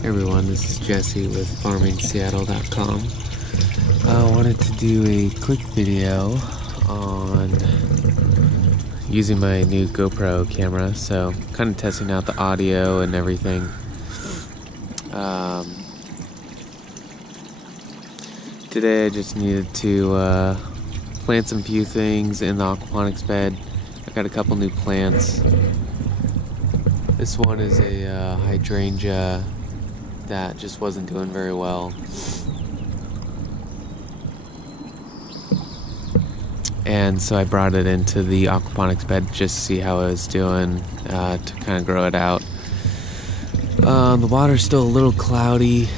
Hey everyone, this is Jesse with farmingseattle.com. I wanted to do a quick video on using my new GoPro camera, so kind of testing out the audio and everything. Today I just needed to plant some few things in the aquaponics bed. I got a couple new plants. This one is a hydrangea that just wasn't doing very well. And so I brought it into the aquaponics bed just to see how it was doing, to kind of grow it out. The water's still a little cloudy.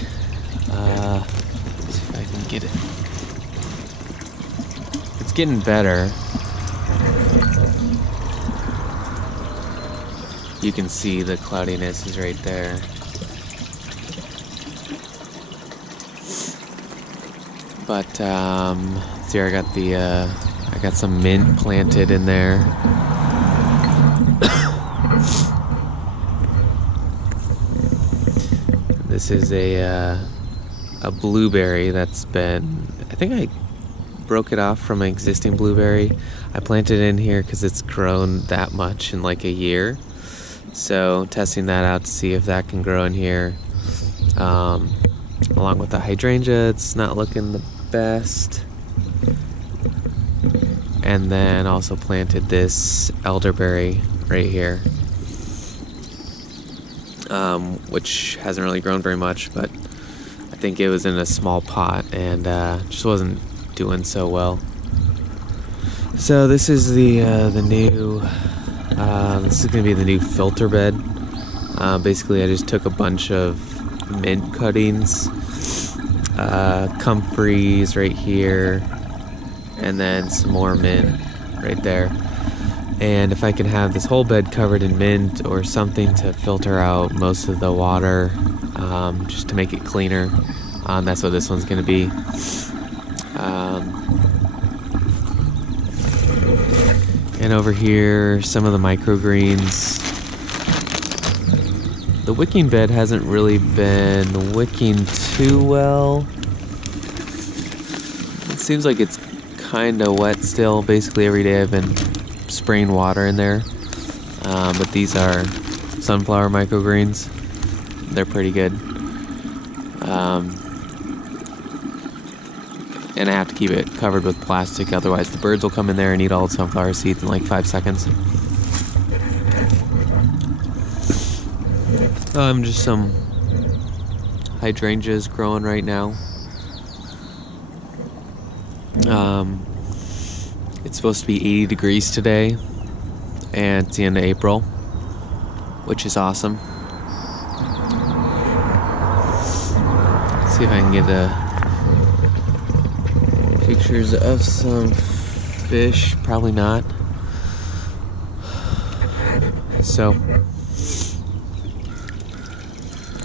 Let's see if I can get it. It's getting better. You can see the cloudiness is right there. But see, I got some mint planted in there. This is a blueberry that's been, I think I broke it off from an existing blueberry. I planted it in here because it's grown that much in like a year. So testing that out to see if that can grow in here. Along with the hydrangea, it's not looking the best. And then also planted this elderberry right here, which hasn't really grown very much, but I think it was in a small pot and just wasn't doing so well. So this is the new, this is gonna be the new filter bed. Basically I just took a bunch of mint cuttings, comfreys right here, and then some more mint right there. And if I can have this whole bed covered in mint or something to filter out most of the water, just to make it cleaner, that's what this one's gonna be. And over here, some of the microgreens. The wicking bed hasn't really been wicking too well. It seems like it's kind of wet still. Basically every day I've been spraying water in there. But these are sunflower microgreens. They're pretty good. And I have to keep it covered with plastic, otherwise the birds will come in there and eat all the sunflower seeds in like 5 seconds. Just some hydrangeas growing right now. It's supposed to be 80 degrees today, and it's the end of April, which is awesome. Let's see if I can get pictures of some fish. Probably not. So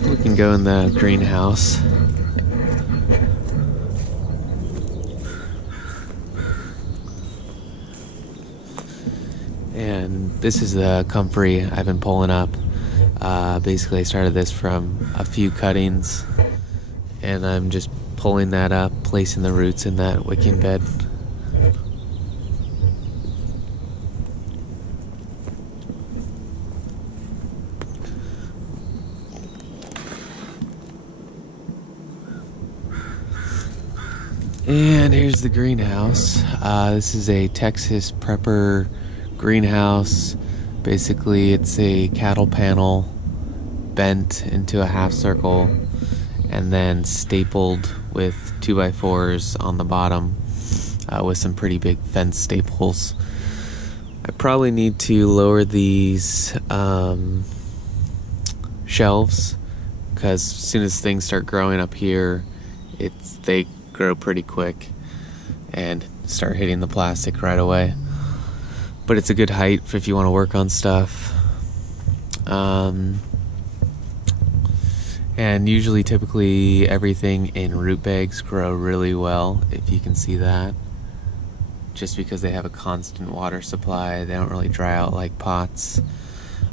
we can go in the greenhouse. And this is the comfrey I've been pulling up. Basically I started this from a few cuttings, and I'm just pulling that up, placing the roots in that wicking bed. And here's the greenhouse. This is a Texas prepper greenhouse. Basically it's a cattle panel bent into a half circle and then stapled with 2x4s on the bottom, with some pretty big fence staples. I probably need to lower these shelves, because as soon as things start growing up here, they grow pretty quick and start hitting the plastic right away. But it's a good height for if you want to work on stuff. And usually, typically, everything in root bags grow really well, if you can see that. Just because they have a constant water supply, they don't really dry out like pots.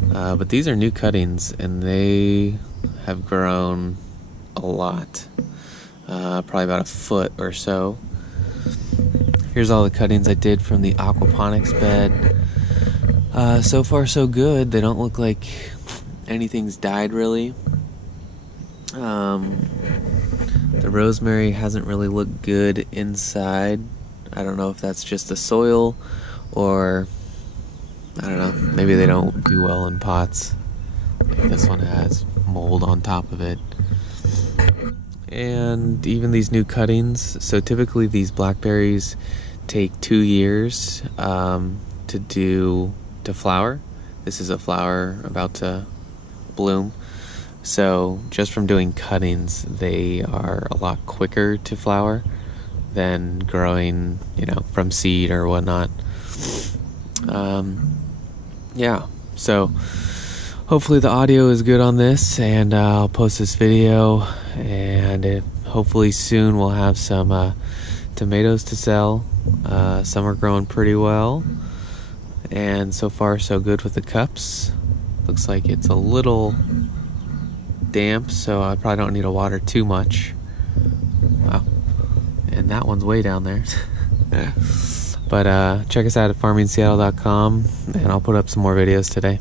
But these are new cuttings, and they have grown a lot. Probably about a foot or so. Here's all the cuttings I did from the aquaponics bed. So far so good. They don't look like anything's died really. The rosemary hasn't really looked good inside. I don't know if that's just the soil, or I don't know, maybe they don't do well in pots. Like this one has mold on top of it. And even these new cuttings, so typically these blackberries take 2 years to flower. This is a flower about to bloom. So just from doing cuttings, they are a lot quicker to flower than growing, from seed or whatnot. Yeah, so hopefully the audio is good on this, and I'll post this video, and hopefully soon we'll have some tomatoes to sell. Some are growing pretty well, and so far so good with the cups. Looks like it's a little damp, so I probably don't need to water too much. Wow, and that one's way down there. But check us out at farmingseattle.com, and I'll put up some more videos today.